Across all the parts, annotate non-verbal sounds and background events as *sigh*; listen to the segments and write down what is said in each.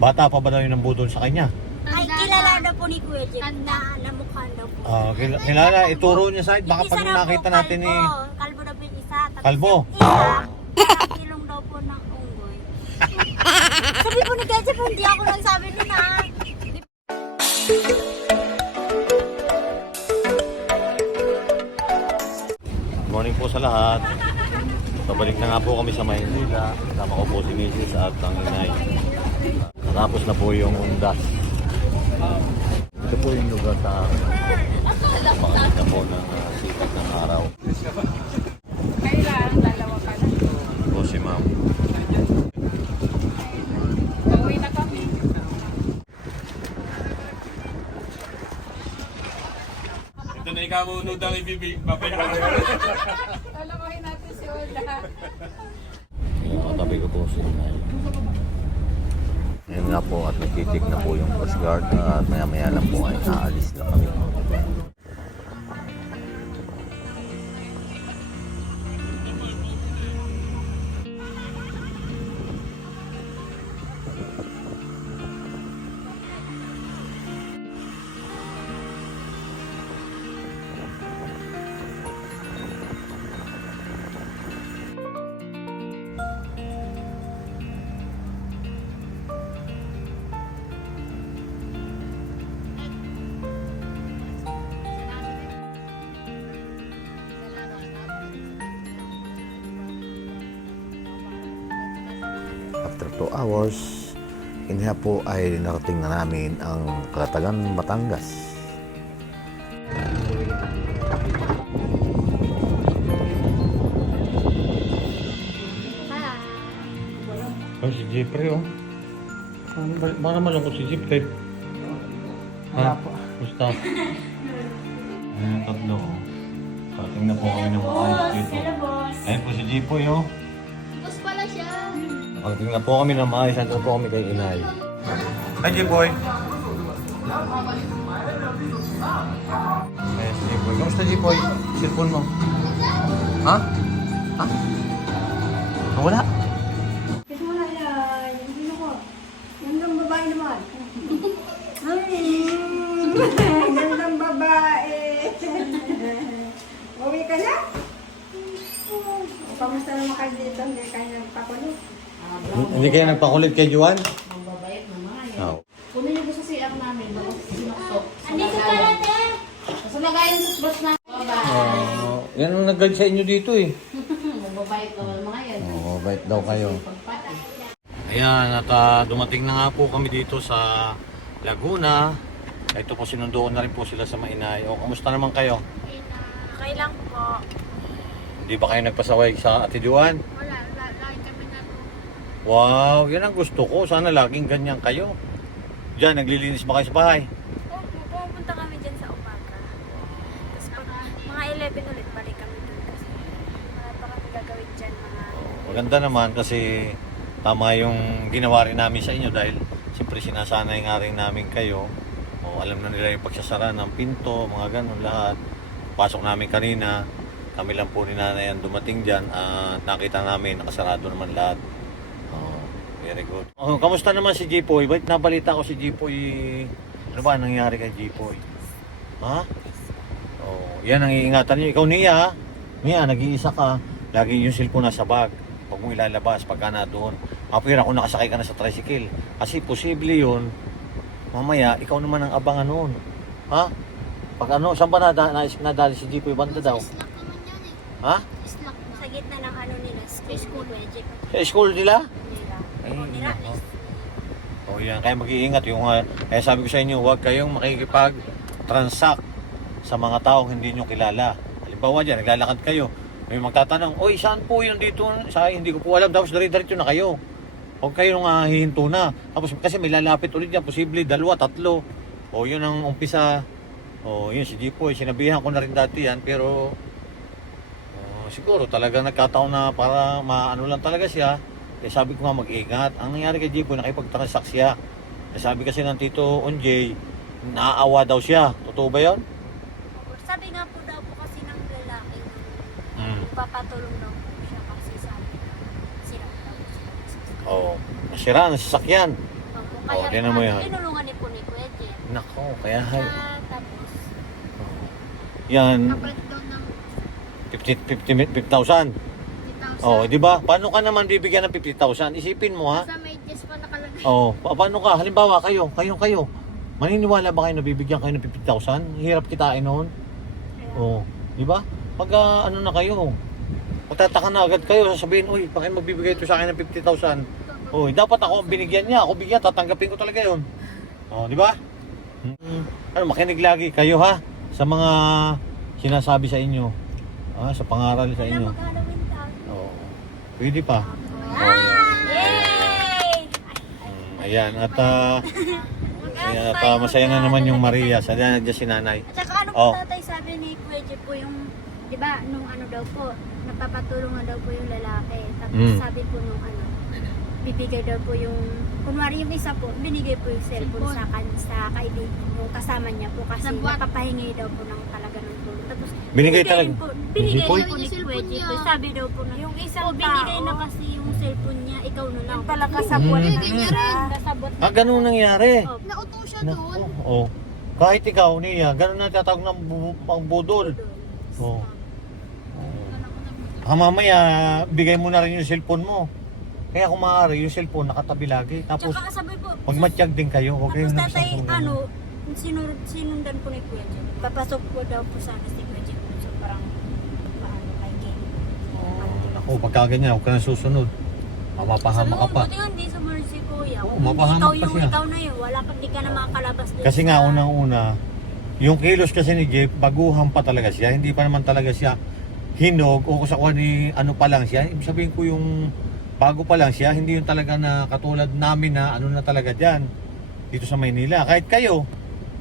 Bata pa ba daw yung nambudol sa kanya? Ay, kilala na. daw po ni Kuya Jeff Tanda. na namukhaan daw po. Ah, kil- kilala, ituro niya sa akin. Baka Yung pag isa raw po, nakita natin ni... kalbo. Kalbo daw po yung isa. Tapos Kalbo? yung Isa, kilong daw po ng unggoy. *laughs* Sabi po ni Kuya Jeff, hindi ako nagsabi nun ah. Good morning po sa lahat. Pabalik na nga po kami sa Maynila. Kasama ko po si Mrs. at ang inay. Natapos na po yung undas. Ito po yung lugar sa pakita po ng uh, sikat ng araw. Kailangan dalawa na. Ito po si ma'am. Pauwi na kami. Ito na ikaw munod ang ibibig. Babalik Dalawahin natin si Ola. Yung katabi ko po si inay. Ngayon nga po at nagtitik na po yung Coast Guard at maya maya lang po ay aalis na kami. Hours, iniha po ay narating na namin ang Kalatagan, Batangas. Oh, si Jeffrey, oh. Baka malungkot si Jeffrey. Ha? Gusto. *laughs* Ayan, tatlo, oh. Parating na po kami ng maayos dito. Ayan po si Jipoy, oh. Nakarating na po kami ng maayos. Nandito po kami kay Inay. Hi, Jipoy. Ayan si Jipoy. Kamusta, Jipoy? Cellphone mo? Ha? Ha? Nawala? Kasi wala yan. Hindi ako. Gandang babae naman. Ay, gandang babae. Uwi ka na? Kamusta naman kayo dito? Hindi kayo nagpakulo. Hindi kaya nagpakulit kay Juan? Ang babayat na mga yan. Oo. Kunin niyo doon sa CR namin, baka sinuksok. Andito pala, te. Sa lagayan sa bus na. Ah, yan ang nag sa inyo dito eh. *laughs* Mababayat naman mga yan. Oo, bait daw kayo. Ayan, at ah, dumating na nga po kami dito sa Laguna. Ito po sinundo ko na rin po sila sa Mainay. O, kamusta naman kayo? Okay lang po. Hindi ba kayo nagpasaway sa Ate Juan? Wala, wala, lagi kami na Wow, yan ang gusto ko. Sana laging ganyan kayo. Diyan, naglilinis ba kayo sa bahay? Opo, pumunta kami dyan sa umaga. Tapos pag mga 11 ulit, balik kami dun kasi wala pa kami gagawin dyan mga... Maganda naman kasi tama yung ginawa rin namin sa inyo dahil siyempre sinasanay nga rin namin kayo. O, alam na nila yung pagsasara ng pinto, mga ganun lahat. Pasok namin kanina, kami lang po ni nanay ang dumating dyan at nakita namin nakasarado naman lahat. Oh, very good. Oh, kamusta naman si Jipoy? Ba't nabalita ko si Jipoy? Ano ba nangyari kay Jipoy? Ha? Oh, yan ang iingatan niyo. Ikaw niya? Mia, nag-iisa ka. Lagi yung cellphone nasa bag. Huwag mo ilalabas pagka na doon. Mapira kung nakasakay ka na sa tricycle. Kasi posible yun, mamaya, ikaw naman ang abangan noon. Ha? Pag ano, saan ba nada, na, nadali si Jipoy Banda daw? Eh. Ha? Sa gitna ng ano nila, school school school nila? Nila. Ay, Oo, nila. nako. Oh, yan. Kaya mag-iingat. Yung, uh, kaya sabi ko sa inyo, huwag kayong makikipag-transact sa mga taong hindi nyo kilala. Halimbawa dyan, naglalakad kayo. May magtatanong, Oy, saan po yun dito? Sa hindi ko po alam. Tapos dari-diretso na kayo. Huwag kayong uh, hihinto na. Tapos kasi may lalapit ulit yan. Posible, dalawa, tatlo. O yun ang umpisa. O yun, si Jipoy. Sinabihan ko na rin dati yan. Pero oh, siguro talaga nagkataon na para maano lang talaga siya. Eh sabi ko nga mag-ingat. Ang nangyari kay Jipoy, nakipag-transact siya. Eh, sabi kasi ng Tito Onjay, naawa daw siya. Totoo ba yun? Sabi nga po daw po kasi ng lalaki na Mm. papatulong daw po siya kasi sabi na sira daw po sila. Oo. Oh, nasira ang sasakyan. Opo, kaya tingnan mo yan. tinulungan ni po ni Kuya Jen. Nako, kaya hay. Ah, tapos, Yan, Breakdown ng 50 50 50,000. 50,000. Oh, di ba? Paano ka naman bibigyan ng 50,000? Isipin mo ha. Sa may Diyos pa nakalagay. Oh, pa- paano ka? Halimbawa, kayo, kayo, kayo. Maniniwala ba kayo na bibigyan kayo ng 50,000? Hirap kitain noon. Oh, di ba? Pag ah, ano na kayo, magtataka na agad kayo, sasabihin, uy, bakit magbibigay ito sa akin ng 50,000? Uy, dapat ako ang binigyan niya. Ako bigyan, tatanggapin ko talaga yun. Oh, di ba? Hmm. Ano, makinig lagi kayo ha sa mga sinasabi sa inyo. Ah, sa pangaral sa wala inyo. Oo. Pwede pa. Yay! Mm, ayan, at ah, *laughs* ayan, at ah, masaya na naman yung Maria. Sa dyan si nanay. At saka ano Oh. po tatay sabi ni Kuya po yung, di ba, nung ano daw po, napapatulungan daw po yung lalaki. Tapos Mm. sabi po nung ano, bibigay daw po yung, kunwari yung isa po, binigay po yung cellphone Cellphone. sa, kan, sa kaibigan, yung kasama niya po kasi Sa buwan. napapahingi daw po ng talaga ng tulong. Tapos Binigay talaga. Po, binigay Uy. po ni Yung Kuya niya. Sabi daw po na, yung isang oh, binigay na kasi yung cellphone niya, ikaw na lang. pala kasabot Mm. Bigay niya rin. Kasabot na. Ah, ganun nangyari. Oh, Nauto siya doon. oh. Kahit ikaw, Nia, ganun na tatawag ng bu- pang budol. Oh. Ah, mamaya, bigay mo na rin yung cellphone mo. Kaya kung maaari, yung cellphone nakatabi lagi. Tapos, Tsaka po, matiyag din kayo, huwag Tapos kayong tatay, nagsasama. ano, sinur sinundan po ni Kuya Jen. Papasok po daw po sana si Kuya Jen. Parang, paano, kay game. Ako, pagka ganyan, huwag ka na susunod. Mamapahama ka pa. Buti nga hindi sumunod si Kuya. Oo, Kung mapahamak ikaw pa yung siya. ikaw na yun, wala ka, di ka na makakalabas din. Kasi nga, sa- unang-una, yung kilos kasi ni Jeff, baguhan pa talaga siya. Hindi pa naman talaga siya hinog o sa kuha ni ano pa lang siya. Ibig sabihin ko yung bago pa lang siya, hindi yung talaga na katulad namin na ano na talaga dyan dito sa Maynila. Kahit kayo,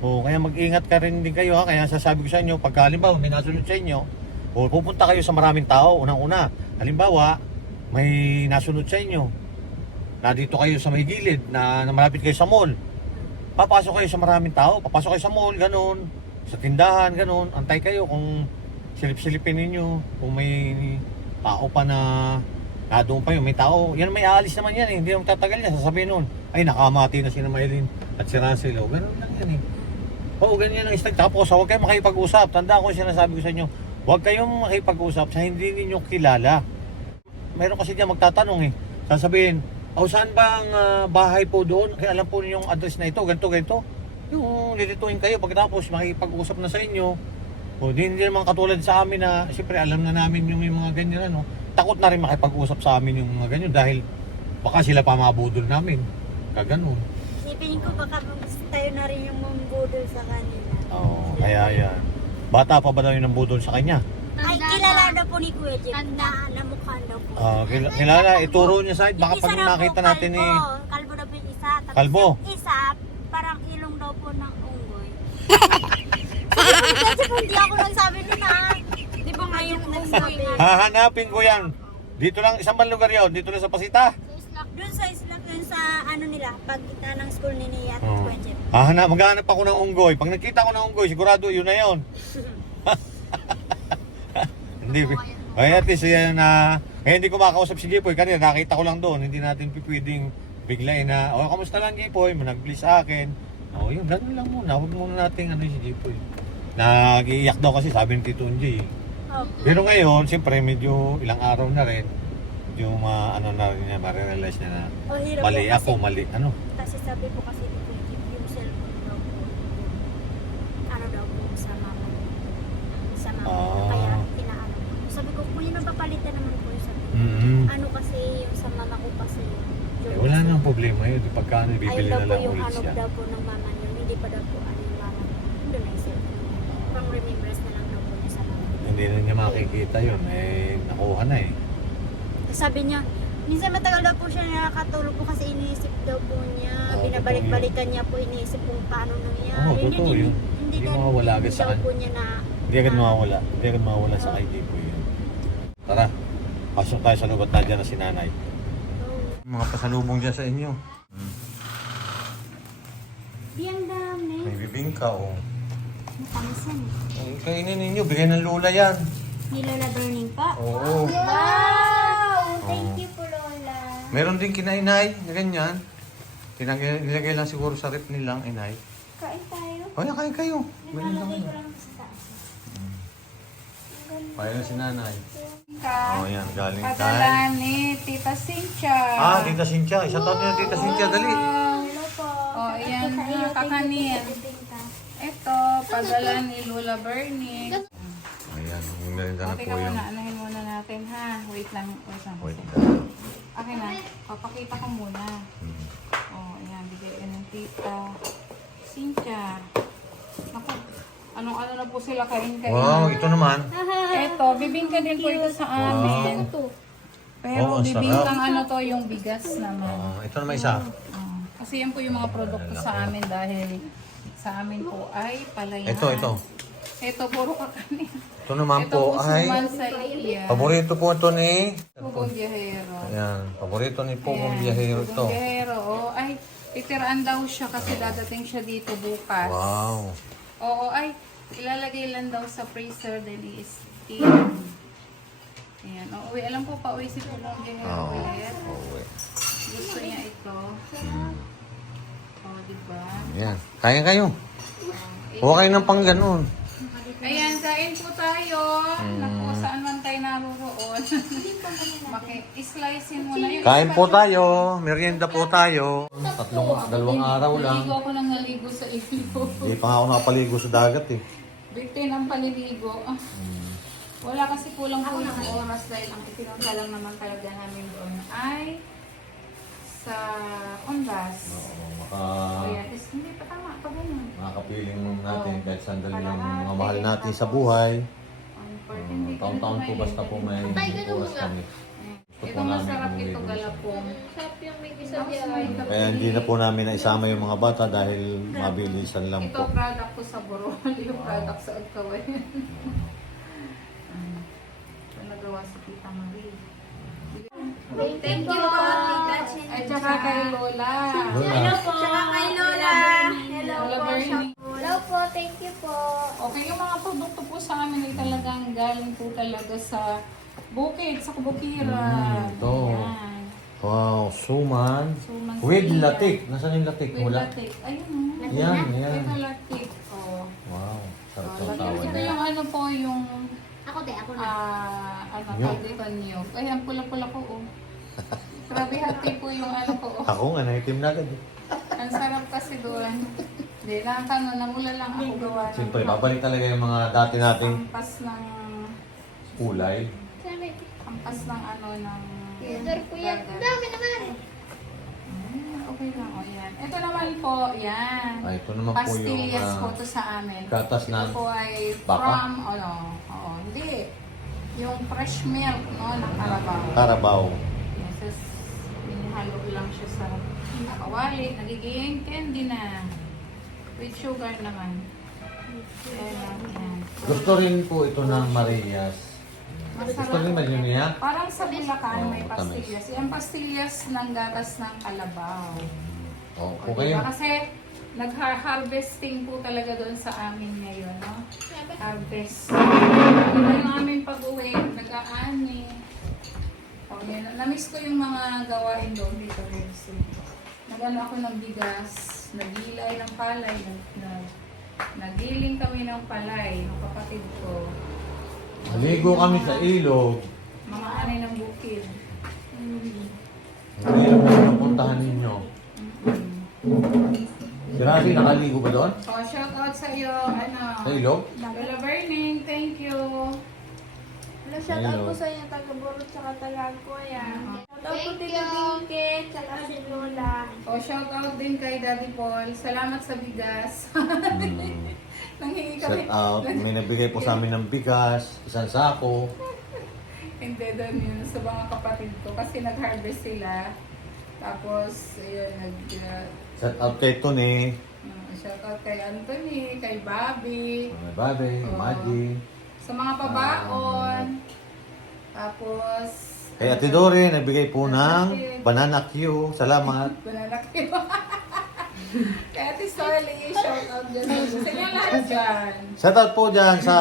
o kaya mag-ingat ka rin din kayo ha. Kaya sasabi ko sa inyo, pag halimbawa may nasunod sa inyo, o pupunta kayo sa maraming tao, unang-una. Halimbawa, may nasunod sa inyo, na dito kayo sa may gilid, na, na malapit kayo sa mall papasok kayo sa maraming tao, papasok kayo sa mall, ganun, sa tindahan, ganun, antay kayo kung silip-silipin ninyo, kung may tao pa na na doon pa yun, may tao, yan may aalis naman yan eh, hindi naman tatagal yan, sasabihin nun, ay nakamati na si Maylin at si Russell, o ganun lang yan eh. Oo, ganyan lang istag. Tapos, huwag kayong makipag-usap. Tanda ko yung sinasabi ko sa inyo, huwag kayong makipag-usap sa hindi ninyo kilala. Meron kasi diyan magtatanong eh. Sasabihin, o saan ba ang ah, bahay po doon? Kaya alam po niyo yung address na ito, ganito, ganito. Yung lilituin kayo pagkatapos makipag-usap na sa inyo. O di hindi naman katulad sa amin na siyempre alam na namin yung may mga ganyan ano. Takot na rin makipag-usap sa amin yung mga ganyan dahil baka sila pa mabudol namin. Kaganon. Isipin ko baka tayo na rin yung mambudol sa kanila. Oo, kaya yan. Bata pa ba daw yung nambudol sa kanya? Ay, kilala na. po ni Kuya Tanda. na namukhaan daw po. Ah, kil- kilala, ituro niya sa baka Yung pag isa daw po, nakita natin ni kalbo. Kalbo daw po yung isa. Tapos Kalbo? Yung isa, parang ilong daw po ng unggoy. *laughs* Kasi po hindi ako nagsabi nun ha. Di ba nga yung Nagsabi. Hahanapin ko yan. Dito lang, isang bang lugar yun? Dito lang sa Pasita? Sa Islak. Dun sa Islam, dun sa ano nila, pag kita ng school ni Nia at Oo. Kuya Jen. Hahanap, maghahanap ako ng unggoy. Pag nakita ko ng unggoy, sigurado yun na yun. *laughs* hindi. Ay, at least yan na... eh, hindi ko makausap si Jipoy. Kanina, nakita ko lang doon. Hindi natin pipwedeng biglain na, oh, kamusta lang Jipoy? Nag-please sa akin. Oh, yun, ganun lang muna. Huwag muna natin ano si Jipoy. Nag-iiyak daw kasi, sabi ni Tito Unji. Oh. Pero ngayon, siyempre, medyo ilang araw na rin. Yung ma, ano na rin niya, marirealize niya na Oh, hirap mali po ako, kasi, mali, ano. Kasi sabi po kasi ni Kuya yung cellphone daw po, ano daw po sa mama. Sa mama. Ah. Kaya inaano po. Sabi ko, kuya, napapalitan naman po yung sabi. ko. Mm-hmm. Ano kasi yung sa mama ko kasi Eh, wala nang problema yun. Pagka ano, Ayun bibili daw na po lang yung ulit ano siya. daw po ng mama niya. Hindi pa daw po ano yung mama niya. Doon na yung cellphone. Pang remembrance na lang daw po niya sa mama. Hindi na niya makikita yun. Eh, nakuha na eh. Sabi niya, minsan matagal daw po siya nakakatulog po kasi iniisip daw po niya. Oo, Binabalik-balikan niya po iniisip kung paano nangyari. Oo, totoo yun. Hindi, Hindi gan- mawawala agad hindi sa daw kanya. po niya na Hindi agad mawawala. Hindi agad mawawala sa kay Jipo yun. Tara, pasok tayo sa lubat na dyan na si nanay. oh, Mga pasalubong dyan sa inyo. Biyang dami. May bibingka o. Oh. Kainin ninyo, bigay ng lula yan. Ni Lola Burning pa. Oo. Wow! Thank you po Lola. Meron din kinainay na ganyan. Tinagay, nilagay lang siguro sa rep nilang inay. Kain tayo. O, yan, kain kayo. Meron lang Nilalagay ko lang sa taas. Kaya na si nanay. O, yan, galing tayo. Padala ni Tita Cynthia. Ah, Tita Cynthia. Isa taon niya, Tita Cynthia. Dali. Hello po. Oh, ayan, mga kakanin. Ito, padala ni Lola Bernie. Ayan, yung merinda na po ka yung... muna, anahin muna natin ha. Wait lang, wait lang. Wait. Okay na, papakita ko muna. Hmm. Oh, ayan, bigay ng tita. Cynthia. Naku, anong-ano na po sila kain-kain. Wow, ito naman. Ito, bibingka din po ito sa amin. Pero Oh, bibingkang ano to, yung bigas naman. Ah, ito naman isa. Oh, kasi yan po yung mga produkto sa amin dahil sa amin po ay palayan. Ito, ito. Ito, puro kakanin. Ito naman Ito po ay... sa iya. Paborito po ito ni... Pugong biyahero. Ayan, paborito ni Pogong Ayan, Biyahero ito. Pugong biyahero. Oh, ay, titiraan daw siya kasi dadating siya dito bukas. Wow. Oo, ay, ilalagay lang daw sa freezer then i-steam. Ayan, oo, uwi. Alam ko pa uwi si Pugong biyahero Oo. ulit. Oh, Gusto niya ito. Oh, di ba? Ayan, kaya kayo. Oh, Huwag kayo ng pang ganun. Kain po tayo. Mm. Naku, saan man tayo naroon. *laughs* Maki-slicein mo na yun. Kain po tayo, merienda po tayo. Tatlong, dalawang araw lang. Naligo ako nang naligo sa ilo. Hindi pa nga ako nakapaligo sa dagat eh. Bigtin ang paliligo. Ah, Wala kasi kulang po yung oras dahil ang itinunta lang naman talaga namin doon ay sa Ondas. Oo, maka, O yan, is, hindi pa tama, pa ganyan. makakapiling natin Oo. kahit sandali ng Kalahati, mga mahal natin sa buhay. Uh, hindi ka Taon-taon po basta po may oras kami. Gusto Ito po namin masarap umuwi ito dun. galapong. Sarap yung may Tapos quesadilla. may. Kaya hindi na po namin naisama yung mga bata dahil mabilisan lang Ito po. product ko sa Borol, yung product sa Agkaway. Mm. *laughs* Ito nagawa si Tita Marie. Thank you po, tita. At saka kay Lola. Lola. Hello po. Tsaka kay Lola. Hello po. Hello po, thank you po. Okay, yung mga produkto po sa amin ay talagang galing po talaga sa bukid, sa Kubukiran. Mm, ito. Ayan. Wow, suman. Suman With sa iya. latik. Nasaan yung latik? With Wala. latik. Ayun. oh. Yan, yan. Ito latik. Oh. Wow, sarap Oh, ng latik. tawa Ito niya. yung ano po, yung Ako din, ako na. ah, ano, Niyog. tawag dito, niyog. Ay, ang pula-pula ko, oh. *laughs* Grabe hati po yung ano ko, oh. Ako nga, naitim na agad. eh. Ang sarap kasi doon. Hindi, lang ano, namula lang ako gawa ng Siyempre, babalik talaga yung mga dati nating Ampas ng, kulay. Sabi, ampas ng ano, ng... Yan. dagat. Ang dami naman. Ah, Okay lang, oh, yan. Ito naman po, yan. Ay, ito naman po yung Pastillas ah, po to sa amin. gatas Ito na po ay Baka? from, ano, oo, hindi. Yung fresh milk, no, ng Carabao. Carabao. Hinihalo lang siya sa kawali. Nagiging candy na. With sugar naman. Yan. Gusto rin po ito ng Marias. Gusto rin ba yun niya? Parang sa Bulacan may Oo, tamis. pastillas. Yung pastillas ng gatas ng kalabaw. Oo, O, po kayo. diba? Kasi nag-harvesting po talaga doon sa amin ngayon, no? Harvest. Yung aming pag-uwi, nag-aani. O, yun. Namiss ko yung mga gawain doon dito, Renzi. Nagano ako ng bigas, nagilay ng palay, nag, nag, nagiling kami ng palay, ng kapatid ko. Maligo kami sa ilog. Mga anay ng bukid. Ang ilog na pinupuntahan ninyo. Mm. Si Rafi, nakaligo ba doon? So, shout out sa iyo, ano, Sa ilog? Lola Burning, thank you. Hello, shout out po sa inyo, taga Borot, tsaka Talagko, yan. Shout out po you. Binke, tsaka si Lola. O, shout out din kay Daddy Paul. Salamat sa bigas. Hmm. *laughs* Nanghingi kami. Set out. May nabigay po sa amin ng bigas, isang sako. Hindi doon yun sa mga kapatid ko kasi nag-harvest sila. Tapos, ayun, nag... Uh, Set out kay Tony, uh, shout out kay Anthony, kay Bobby, mga babe, Oo. Maggie. Sa mga pabaon. Tapos, Kay Ate Dore, nagbigay po ng banana Q. Salamat. *laughs* Banana kayo. *laughs* Kay Ate Solly, shout out dyan. Sa inyo lahat dyan. Set out po dyan sa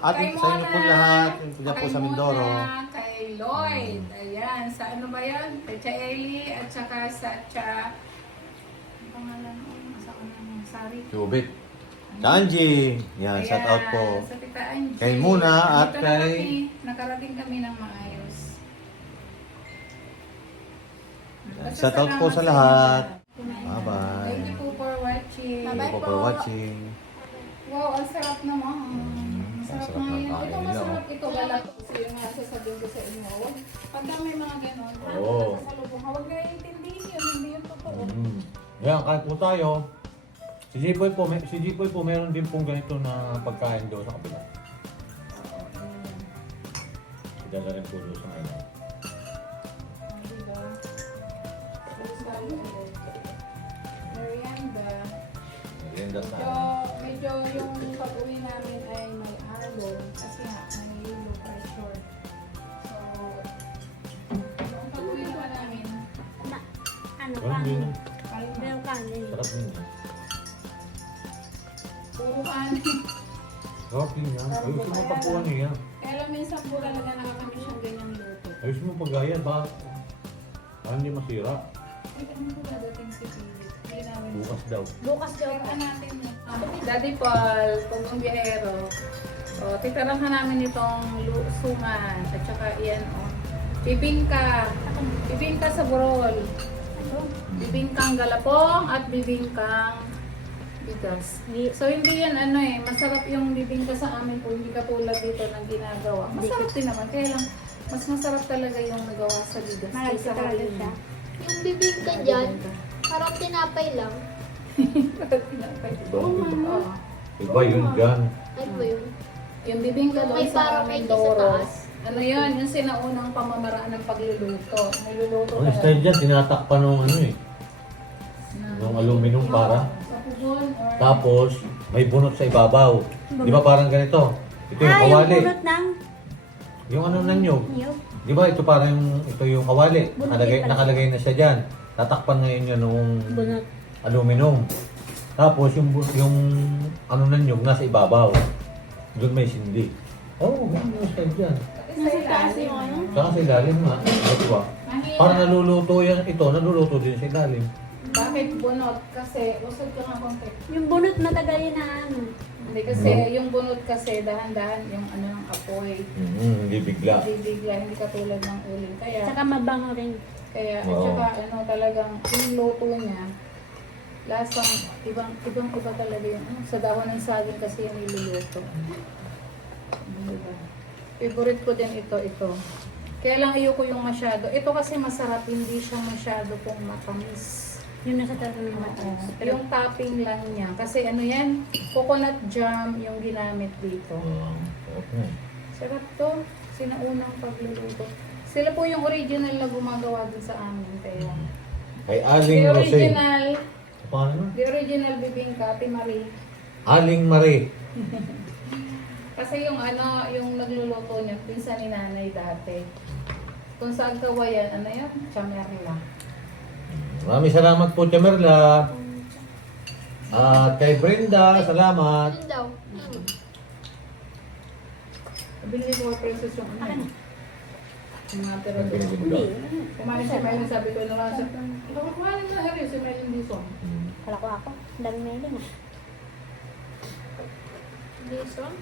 Kay ating sa inyo po Mona, lahat. Dyan po kay sa Mindoro. Mona, Kay Lloyd. Ayan. Sa ano ba yan? Kay Cha Eli at saka sa Cha pangalan? Oh, Asa ka na? Sari. Sanji. Yan, shout out po. Sa Tita Angie. Kay Muna at Dito na kay- kami. Nakarating kami ng maayos. Shout out po sa lahat. Bye-bye. Thank you po for watching. Thank Bye-bye you po for watching. Wow, ang sarap naman. Masarap sarap na ng yun. kain Ito nila, masarap oh. ito. Galak. Kasi yung mga sasabihin ko sa inyo. Wag, pag may mga ganon, Oo. oh. sa salubong, huwag na intindihin yun. Hindi yun totoo. Mm. Yan, kahit po tayo. Si Jipoy po, may, si Jipoy po meron din pong ganito na pagkain doon sa kabila. Idala rin po doon sa ngayon. Merienda. Merienda sa Medyo, medyo yung pag-uwi namin ay may alon kasi nga may low pressure. So, yung pag-uwi naman namin, Na, ano, kanin. kanin. Yan. Puro kanin. Sarap din yan. Ayusin mo ano yan. Kaya lang minsan po talaga nakakamiss yung ganyang luto. Ayusin mo pagaya ba? Parang hindi masira. Ay, ano po dadating si Philip? Hindi namin. Bukas daw. Bukas daw po. Natin yun. Daddy Paul, Pugong Biyahero. O, titirahan ka namin itong lusuman. At saka iyan, o. Bibingka. Bibingka sa burol. Bibingkang galapong at bibingkang bigas. So hindi yan ano eh, masarap yung bibingka sa amin po, hindi katulad dito ng ginagawa. Masarap din naman, kaya lang mas masarap talaga yung nagawa sa bigas. Marami kaysa talaga siya. Yung bibingka dyan, parang tinapay lang. Oo, mama. Iba yun dyan. Ano ba yun? Yung bibingka doon sa parang sa Mindoro. taas. Ano yun? Yung sinaunang pamamaraan ng pagluluto. Niluluto Ang style dyan, tinatakpan ng ano eh. Ng aluminum para. Tapos, may bunot sa ibabaw. Di ba parang ganito? Ito yung Ah, yung kawali. bunot ng Yung ano na nyo. Di ba ito parang yung, ito yung kawali. Nakalagay, nakalagay na siya dyan. Tatakpan ngayon yun nung Bunot. aluminum. Tapos yung, yung ano na nyo, nasa ibabaw. Doon may sindi. Oo, oh, yung style dyan. Nasa taas yung ano? Saka sa ilalim nga. Di ba? Parang naluluto yan. Ito, naluluto din sa ilalim. Bakit bunot? Kasi, usod ka nga konti. Yung bunot matagal yun na ano. Hindi kasi, yung bunot kasi, dahan-dahan yung ano ng apoy. Mm, hindi bigla. Hindi bigla, hindi katulad ng uling. Kaya, Saka mabango rin. kaya, at Oo. saka ano talagang, yung luto niya, lasang, ibang, ibang iba talaga yung, ano, sa dahon ng saging kasi yung niluluto. Diba? Favorite ko din ito, ito. Kaya lang ayoko yung masyado. Ito kasi masarap, hindi siya masyado pong matamis. Yung nasa taas ng Oo. mataas. Yung topping lang niya. Kasi ano yan, coconut jam yung ginamit dito. Um, okay. Sarap to. Sinaunang pagluluto. Sila po yung original na gumagawa dun sa amin. Kaya, Kay the Aling Rosé. original, Paano na? the original bibingka, Ate Marie. Aling Marie. *laughs* Kasi yung ano, yung nagluluto niya, pinsan ni nanay dati. Kung saan kawayan, ano yun? Chamerla. Maraming salamat po, Chamerla. At kay Brenda, salamat. Yun daw. Hmm. Binili ko kay Princess yung ano. Yung mga doon. Kumain si Maylin, sabi ko naman sa... Bakit kumain na rin si Maylin Dison? Kala ko ako. Ang dami na yun. Jason?